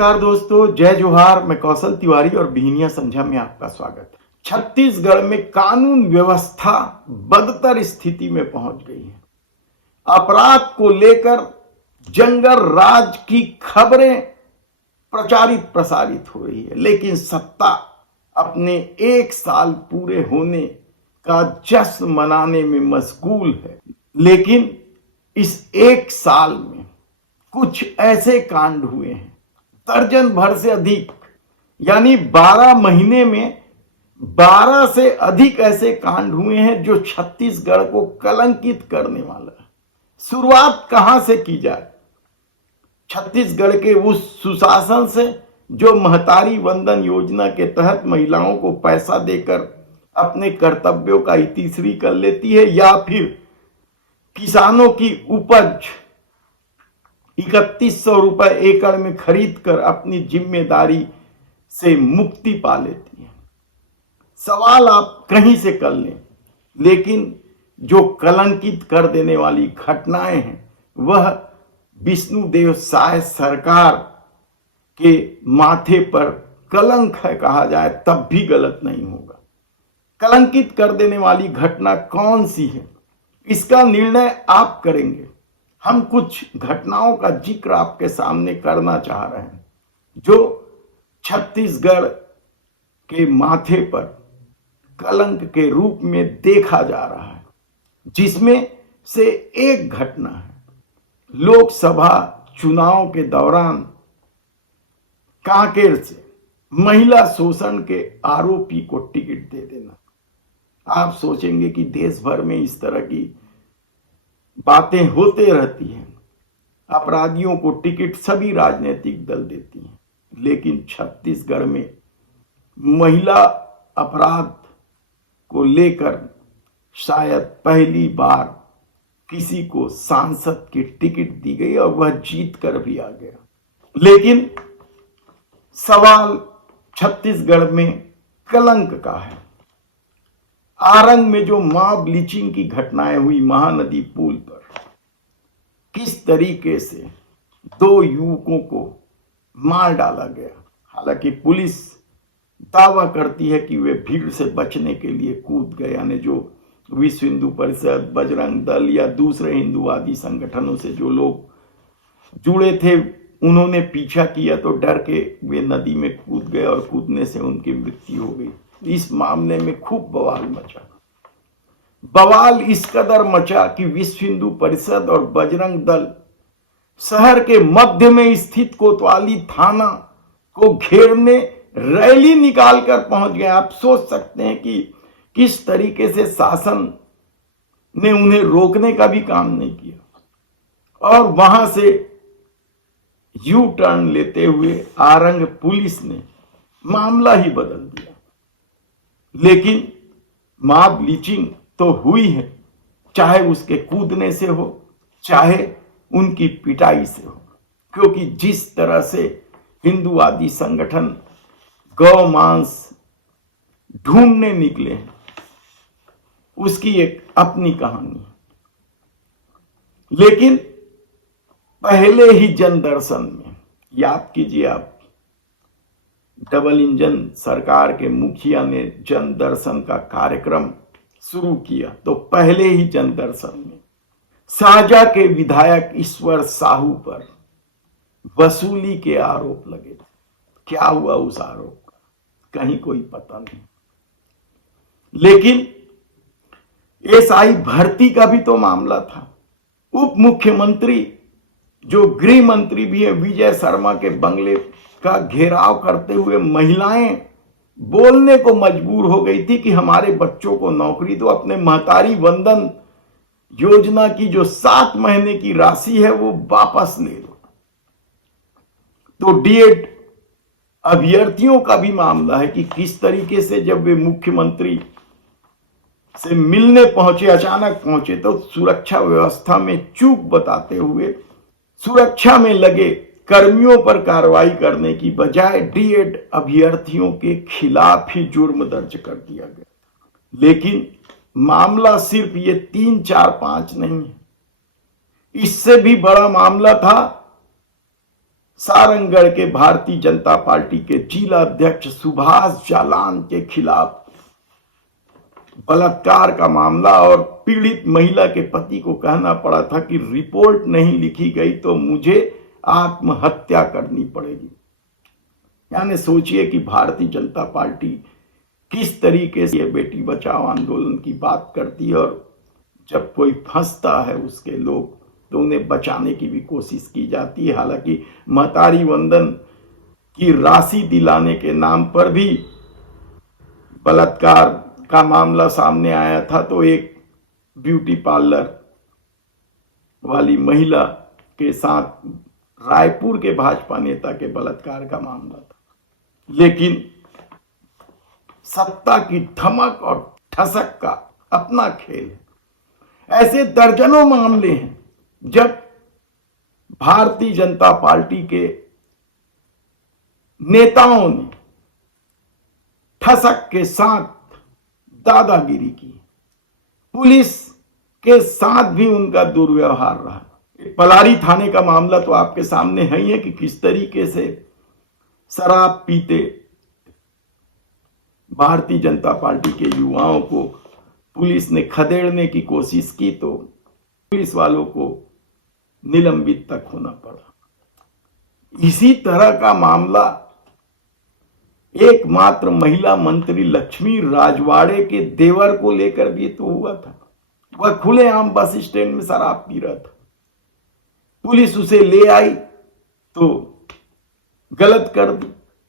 नमस्कार दोस्तों, जय जोहार। मैं कौशल तिवारी और बिहनिया संझा में आपका स्वागत है। छत्तीसगढ़ में कानून व्यवस्था बदतर स्थिति में पहुंच गई है। अपराध को लेकर जंगल राज की खबरें प्रचारित प्रसारित हो रही है, लेकिन सत्ता अपने 1 साल पूरे होने का जश्न मनाने में मशगूल है। लेकिन इस 1 साल में कुछ ऐसे कांड हुए हैं, दर्जन भर से अधिक, यानी 12 महीने में 12 से अधिक ऐसे कांड हुए हैं जो छत्तीसगढ़ को कलंकित करने वाला है। शुरुआत कहां से की जाए? छत्तीसगढ़ के उस सुशासन से जो महतारी वंदन योजना के तहत महिलाओं को पैसा देकर अपने कर्तव्यों का इतिश्री कर लेती है, या फिर किसानों की उपज 3100 रुपए एकड़ में खरीद कर अपनी जिम्मेदारी से मुक्ति पा लेती है। सवाल आप कहीं से कर लें, लेकिन जो कलंकित कर देने वाली घटनाएं हैं वह विष्णुदेव साय सरकार के माथे पर कलंक है कहा जाए तब भी गलत नहीं होगा। कलंकित कर देने वाली घटना कौन सी है, इसका निर्णय आप करेंगे। हम कुछ घटनाओं का जिक्र आपके सामने करना चाह रहे हैं जो छत्तीसगढ़ के माथे पर कलंक के रूप में देखा जा रहा है, जिसमें से एक घटना है लोकसभा चुनाव के दौरान कांकेर से महिला शोषण के आरोपी को टिकट दे देना। आप सोचेंगे कि देश भर में इस तरह की बातें होते रहती हैं, अपराधियों को टिकट सभी राजनीतिक दल देती हैं, लेकिन छत्तीसगढ़ में महिला अपराध को लेकर शायद पहली बार किसी को सांसद की टिकट दी गई और वह जीत कर भी आ गया। लेकिन सवाल छत्तीसगढ़ में कलंक का है। आरंग में जो मॉब लिंचिंग की घटनाएं हुई महानदी पुल पर, किस तरीके से 2 युवकों को मार डाला गया। हालांकि पुलिस दावा करती है कि वे भीड़ से बचने के लिए कूद गए, यानी जो विश्व हिंदू परिषद, बजरंग दल या दूसरे हिंदूवादी संगठनों से जो लोग जुड़े थे उन्होंने पीछा किया तो डर के वे नदी में कूद गए और कूदने से उनकी मृत्यु हो गई। इस मामले में खूब बवाल मचा। बवाल इस कदर मचा कि विश्व हिंदू परिषद और बजरंग दल शहर के मध्य में स्थित कोतवाली थाना को घेरने रैली निकालकर पहुंच गए। आप सोच सकते हैं कि किस तरीके से शासन ने उन्हें रोकने का भी काम नहीं किया, और वहां से यू टर्न लेते हुए आरंग पुलिस ने मामला ही बदल दिया। लेकिन मॉब लिंचिंग तो हुई है, चाहे उसके कूदने से हो चाहे उनकी पिटाई से हो, क्योंकि जिस तरह से हिंदूवादी संगठन गौ मांस ढूंढने निकले हैं उसकी एक अपनी कहानी है। लेकिन पहले ही जन दर्शन में, याद कीजिए आप, डबल इंजन सरकार के मुखिया ने जन दर्शन का कार्यक्रम शुरू किया तो पहले ही जन दर्शन में साजा के विधायक ईश्वर साहू पर वसूली के आरोप लगे। क्या हुआ उस आरोप का कहीं कोई पता नहीं। लेकिन एसआई भर्ती का भी तो मामला था। उप मुख्यमंत्री जो गृह मंत्री भी है विजय शर्मा के बंगले का घेराव करते हुए महिलाएं बोलने को मजबूर हो गई थी कि हमारे बच्चों को नौकरी दो, अपने महतारी वंदन योजना की जो 7 महीने की राशि है वो वापस ले लो। तो डीएड अभ्यर्थियों का भी मामला है कि किस तरीके से जब वे मुख्यमंत्री से मिलने पहुंचे, अचानक पहुंचे, तो सुरक्षा व्यवस्था में चूक बताते हुए सुरक्षा में लगे कर्मियों पर कार्रवाई करने की बजाय डीएड अभ्यर्थियों के खिलाफ ही जुर्म दर्ज कर दिया गया। लेकिन मामला सिर्फ ये 3, 4, 5 नहीं है, इससे भी बड़ा मामला था सारंगगढ़ के भारतीय जनता पार्टी के जिला अध्यक्ष सुभाष जालान के खिलाफ बलात्कार का मामला, और पीड़ित महिला के पति को कहना पड़ा था कि रिपोर्ट नहीं लिखी गई तो मुझे आत्महत्या करनी पड़ेगी। यानी सोचिए कि भारतीय जनता पार्टी किस तरीके से ये बेटी बचाओ आंदोलन की बात करती है, और जब कोई फंसता है उसके लोग तो उन्हें बचाने की भी कोशिश की जाती है। हालांकि महतारी वंदन की राशि दिलाने के नाम पर भी बलात्कार का मामला सामने आया था, तो एक ब्यूटी पार्लर वाली महिला के साथ रायपुर के भाजपा नेता के बलात्कार का मामला था। लेकिन सत्ता की धमक और ठसक का अपना खेल है। ऐसे दर्जनों मामले हैं जब भारतीय जनता पार्टी के नेताओं ने ठसक के साथ दादागिरी की, पुलिस के साथ भी उनका दुर्व्यवहार रहा। पलारी थाने का मामला तो आपके सामने है ही है कि किस तरीके से शराब पीते भारतीय जनता पार्टी के युवाओं को पुलिस ने खदेड़ने की कोशिश की तो पुलिस वालों को निलंबित तक होना पड़ा। इसी तरह का मामला एकमात्र महिला मंत्री लक्ष्मी राजवाड़े के देवर को लेकर भी तो हुआ था। वह खुलेआम बस स्टैंड में शराब पी रहा था, पुलिस उसे ले आई तो गलत कर दी,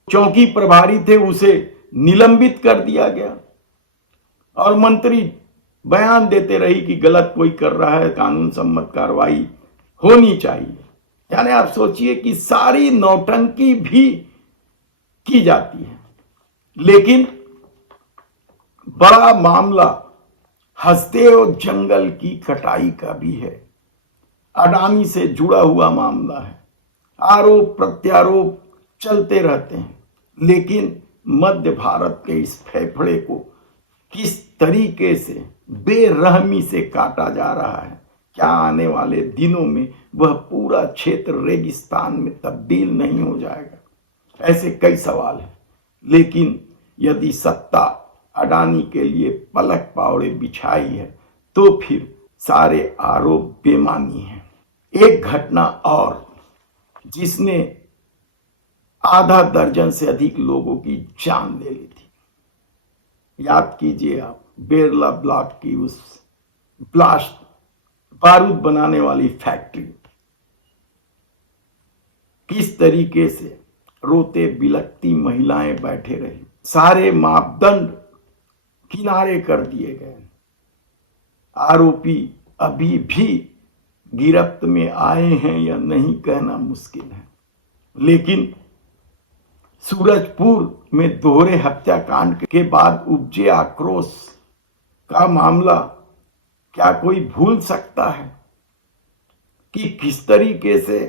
चौकी प्रभारी थे उसे निलंबित कर दिया गया, और मंत्री बयान देते रही कि गलत कोई कर रहा है, कानून सम्मत कार्रवाई होनी चाहिए। यानी आप सोचिए कि सारी नौटंकी भी की जाती है। लेकिन बड़ा मामला हसदेव जंगल की कटाई का भी है। अडानी से जुड़ा हुआ मामला है, आरोप प्रत्यारोप चलते रहते हैं, लेकिन मध्य भारत के इस फेफड़े को किस तरीके से बेरहमी से काटा जा रहा है, क्या आने वाले दिनों में वह पूरा क्षेत्र रेगिस्तान में तब्दील नहीं हो जाएगा? ऐसे कई सवाल हैं। लेकिन यदि सत्ता अडानी के लिए पलक पावड़े बिछाई है तो फिर सारे आरोप बेमानी हैं। एक घटना और जिसने आधा दर्जन से अधिक लोगों की जान ले ली थी, याद कीजिए आप, बेरला ब्लॉक की उस ब्लास्ट बारूद बनाने वाली फैक्ट्री, किस तरीके से रोते बिलखती महिलाएं बैठे रही, सारे मापदंड किनारे कर दिए गए। आरोपी अभी भी गिरफ्त में आए हैं या नहीं कहना मुश्किल है। लेकिन सूरजपुर में दोहरे हत्याकांड के बाद उपजे आक्रोश का मामला क्या कोई भूल सकता है कि किस तरीके से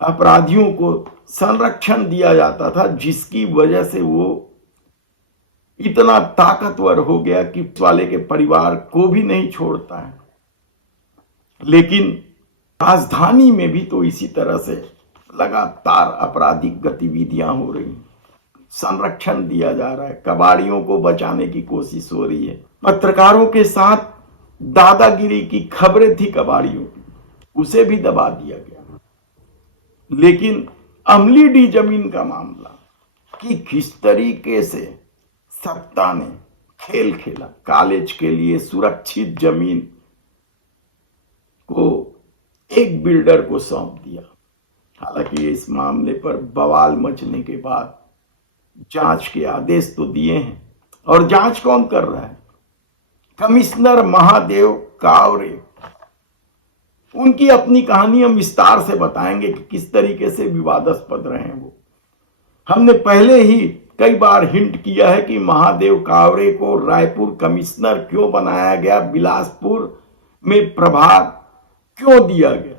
अपराधियों को संरक्षण दिया जाता था, जिसकी वजह से वो इतना ताकतवर हो गया कि उस वाले के परिवार को भी नहीं छोड़ता है। लेकिन राजधानी में भी तो इसी तरह से लगातार आपराधिक गतिविधियां हो रही, संरक्षण दिया जा रहा है, कबाड़ियों को बचाने की कोशिश हो रही है। पत्रकारों के साथ दादागिरी की खबरें थी कबाड़ियों की, उसे भी दबा दिया गया। लेकिन अमली डी जमीन का मामला कि किस तरीके से सत्ता ने खेल खेला, कॉलेज के लिए सुरक्षित जमीन को एक बिल्डर को सौंप दिया। हालांकि इस मामले पर बवाल मचने के बाद जांच के आदेश तो दिए हैं, और जांच कौन कर रहा है? कमिश्नर महादेव कावरे। उनकी अपनी कहानी हम विस्तार से बताएंगे कि किस तरीके से विवादास्पद रहे वो। हमने पहले ही कई बार हिंट किया है कि महादेव कावरे को रायपुर कमिश्नर क्यों बनाया गया, बिलासपुर में प्रभार क्यों दिया गया,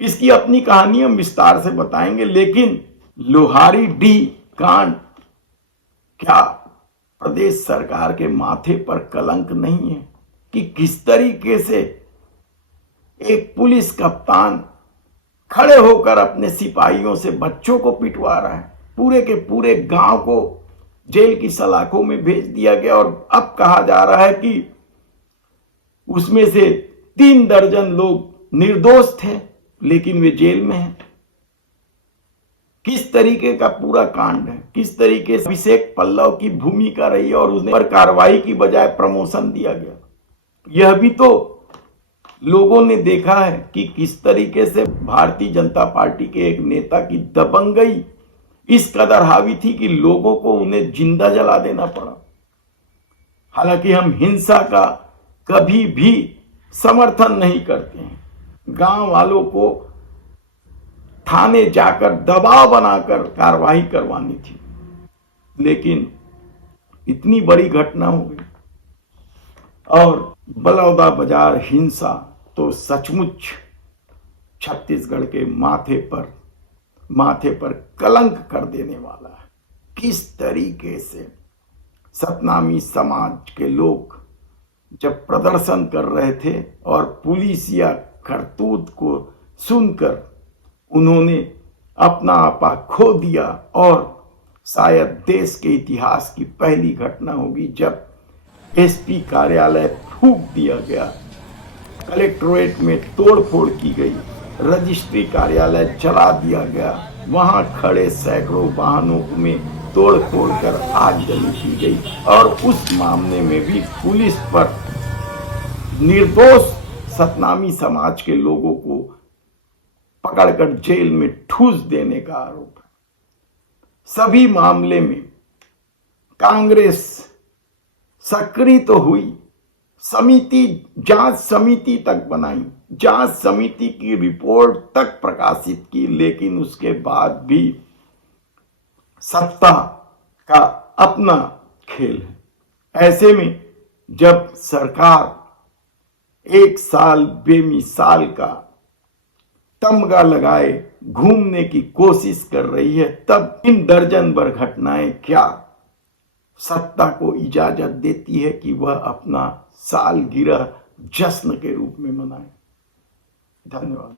इसकी अपनी कहानी हम विस्तार से बताएंगे। लेकिन लोहारी डी कांड क्या प्रदेश सरकार के माथे पर कलंक नहीं है कि किस तरीके से एक पुलिस कप्तान खड़े होकर अपने सिपाहियों से बच्चों को पिटवा रहा है। पूरे के पूरे गांव को जेल की सलाखों में भेज दिया गया और अब कहा जा रहा है कि उसमें से 3 दर्जन लोग निर्दोष थे लेकिन वे जेल में हैं। किस तरीके का पूरा कांड है, किस तरीके से अभिषेक पल्लव की भूमिका रही है और उन्हें पर कार्रवाई की बजाय प्रमोशन दिया गया। यह भी तो लोगों ने देखा है कि किस तरीके से भारतीय जनता पार्टी के एक नेता की दबंगई इस कदर हावी थी कि लोगों को उन्हें जिंदा जला देना पड़ा। हालांकि हम हिंसा का कभी भी समर्थन नहीं करते हैं। गांव वालों को थाने जाकर दबाव बनाकर कार्रवाई करवानी थी, लेकिन इतनी बड़ी घटना हो गई। और बलौदा बाजार हिंसा तो सचमुच छत्तीसगढ़ के माथे पर कलंक कर देने वाला है। किस तरीके से सतनामी समाज के लोग जब प्रदर्शन कर रहे थे और पुलिस या करतूत को सुनकर उन्होंने अपना आपा खो दिया, और शायद देश के इतिहास की पहली घटना होगी जब एसपी कार्यालय फूंक दिया गया, कलेक्ट्रेट में तोड़फोड़ की गई, रजिस्ट्री कार्यालय जला दिया गया, वहां खड़े सैकड़ों वाहनों में तोड़फोड़ कर आगजनी की गई और उस मामले में भी पुलिस पर निर्दोष सतनामी समाज के लोगों को पकड़कर जेल में ठूस देने का आरोप है। सभी मामले में कांग्रेस सक्रिय तो हुई, जांच समिति तक बनाई, जांच समिति की रिपोर्ट तक प्रकाशित की, लेकिन उसके बाद भी सत्ता का अपना खेल है। ऐसे में जब सरकार 1 साल बेमिसाल का तमगा लगाए घूमने की कोशिश कर रही है, तब इन दर्जन भर घटनाएं क्या सत्ता को इजाजत देती है कि वह अपना सालगिरह जश्न के रूप में मनाए। धन्यवाद।